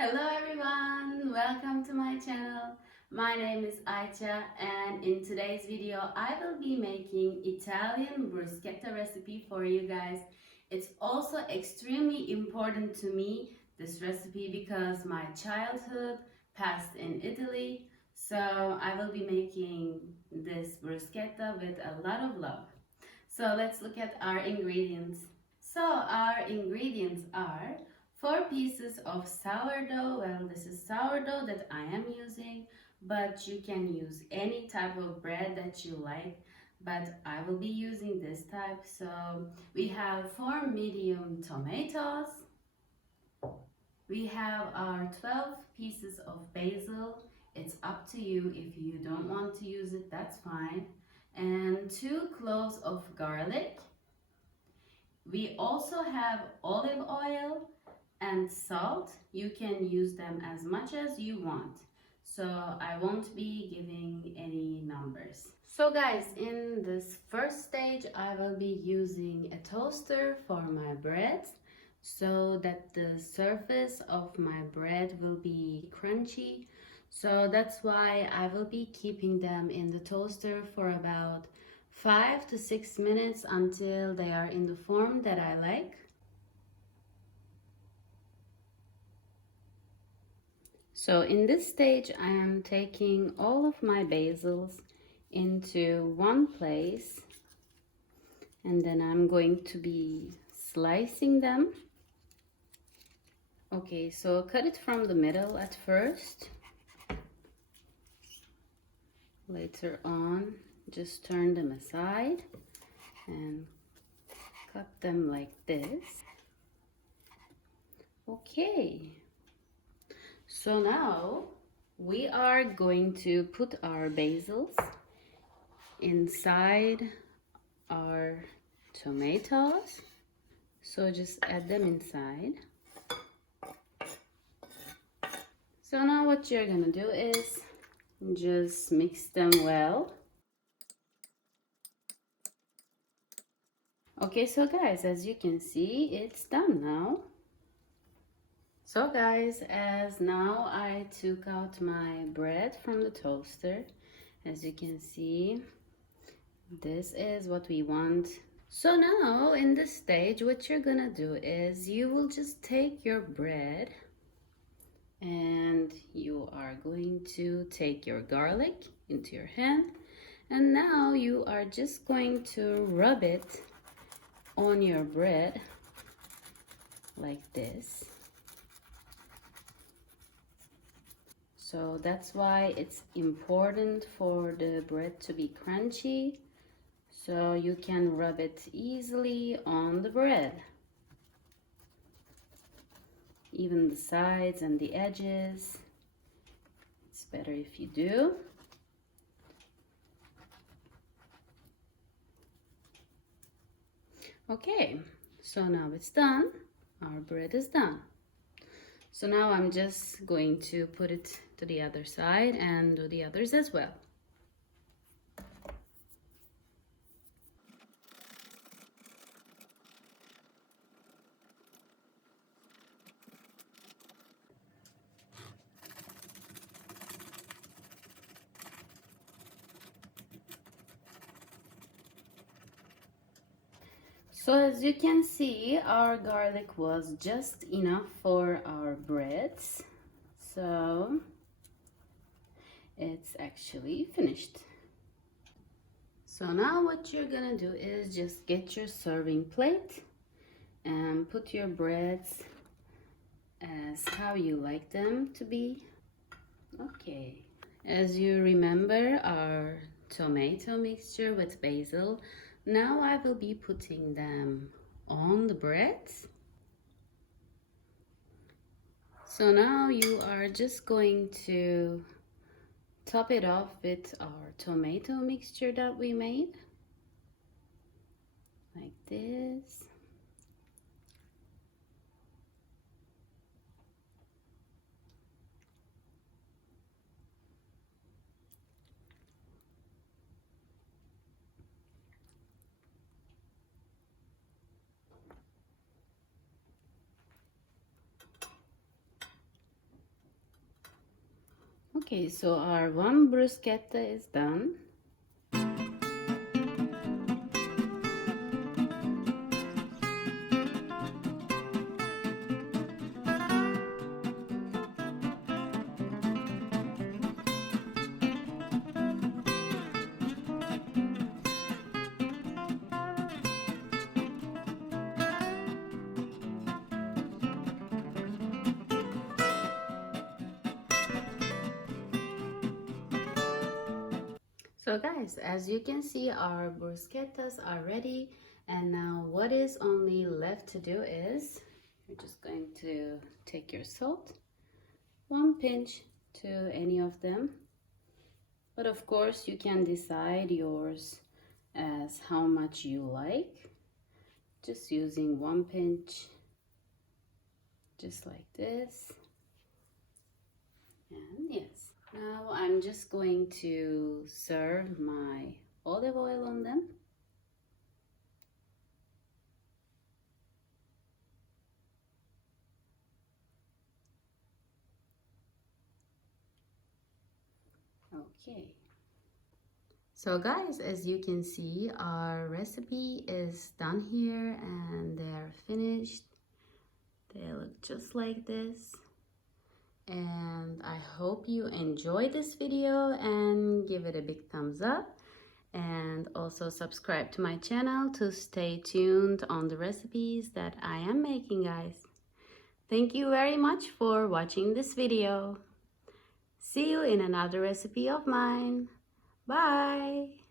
Hello everyone, welcome to my channel. My name is Ayça and in today's video I will be making Italian bruschetta recipe for you guys. It's also extremely important to me, this recipe, because my childhood passed in Italy. So I will be making this bruschetta with a lot of love. So let's look at our ingredients. So our ingredients are 4 pieces of sourdough. Well, this is sourdough that I am using, but you can use any type of bread that you like. But I will be using this type. So we have 4 medium tomatoes. We have our 12 pieces of basil. It's up to you. If you don't want to use it, that's fine. And 2 cloves of garlic. We also have olive oil and salt. You can use them as much as you want. So I won't be giving any numbers. So guys, in this first stage, I will be using a toaster for my breads so that the surface of my bread will be crunchy. So that's why I will be keeping them in the toaster for about 5 to 6 minutes until they are in the form that I like. So in this stage, I am taking all of my basils into one place and then I'm going to be slicing them. Okay, so cut it from the middle at first. Later on, just turn them aside and cut them like this. Okay. So now we are going to put our basils inside our tomatoes. So just add them inside. So now what you're gonna do is just mix them well. Okay, so guys, as you can see, it's done now. So guys, as now I took out my bread from the toaster. As you can see, this is what we want. So now in this stage, what you're gonna do is you will just take your bread and you are going to take your garlic into your hand, and now you are just going to rub it on your bread like this. So that's why it's important for the bread to be crunchy, so you can rub it easily on the bread. Even the sides and the edges, it's better if you do. Okay, so now it's done. Our bread is done. So now I'm just going to put it to the other side and do the others as well. So as you can see, our garlic was just enough for our breads. So it's actually finished. So now what you're gonna do is just get your serving plate and put your breads as how you like them to be. Okay, as you remember our tomato mixture with basil, now I will be putting them on the breads. So now you are just going to top it off with our tomato mixture that we made, like this. Okay, so our one bruschetta is done. So guys, as you can see, our bruschettas are ready, and now what is only left to do is you're just going to take your salt, one pinch to any of them, but of course you can decide yours as how much you like, just using one pinch, just like this. And yes, now I'm just going to serve my olive oil on them. Okay. So guys, as you can see, our recipe is done here and they're finished. They look just like this. And I hope you enjoyed this video and give it a big thumbs up. And also subscribe to my channel to stay tuned on the recipes that I am making, guys. Thank you very much for watching this video. See you in another recipe of mine. Bye!